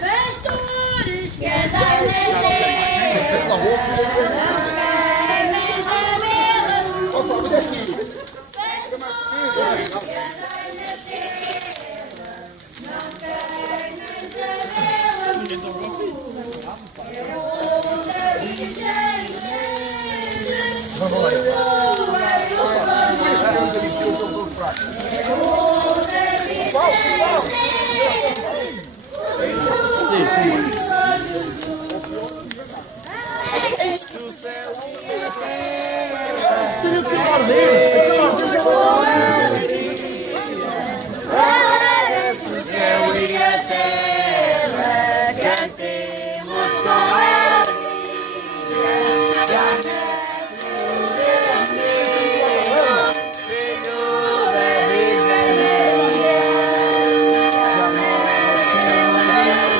Pastores que adormecem, não querem me saber. Pastores que adormeceram, não querem me saber. Eu ouvi dizer, o céu e a terra cantemos com alegria. Já nasce o Deus meu, Filho da Virgem Maria. Já nasce o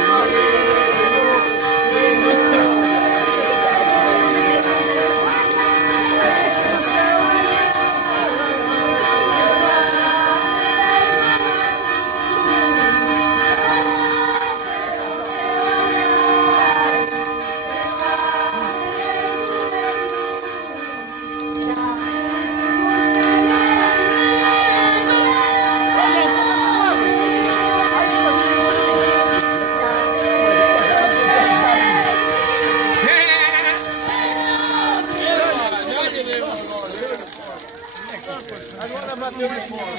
agora bateu de fora.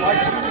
Vai,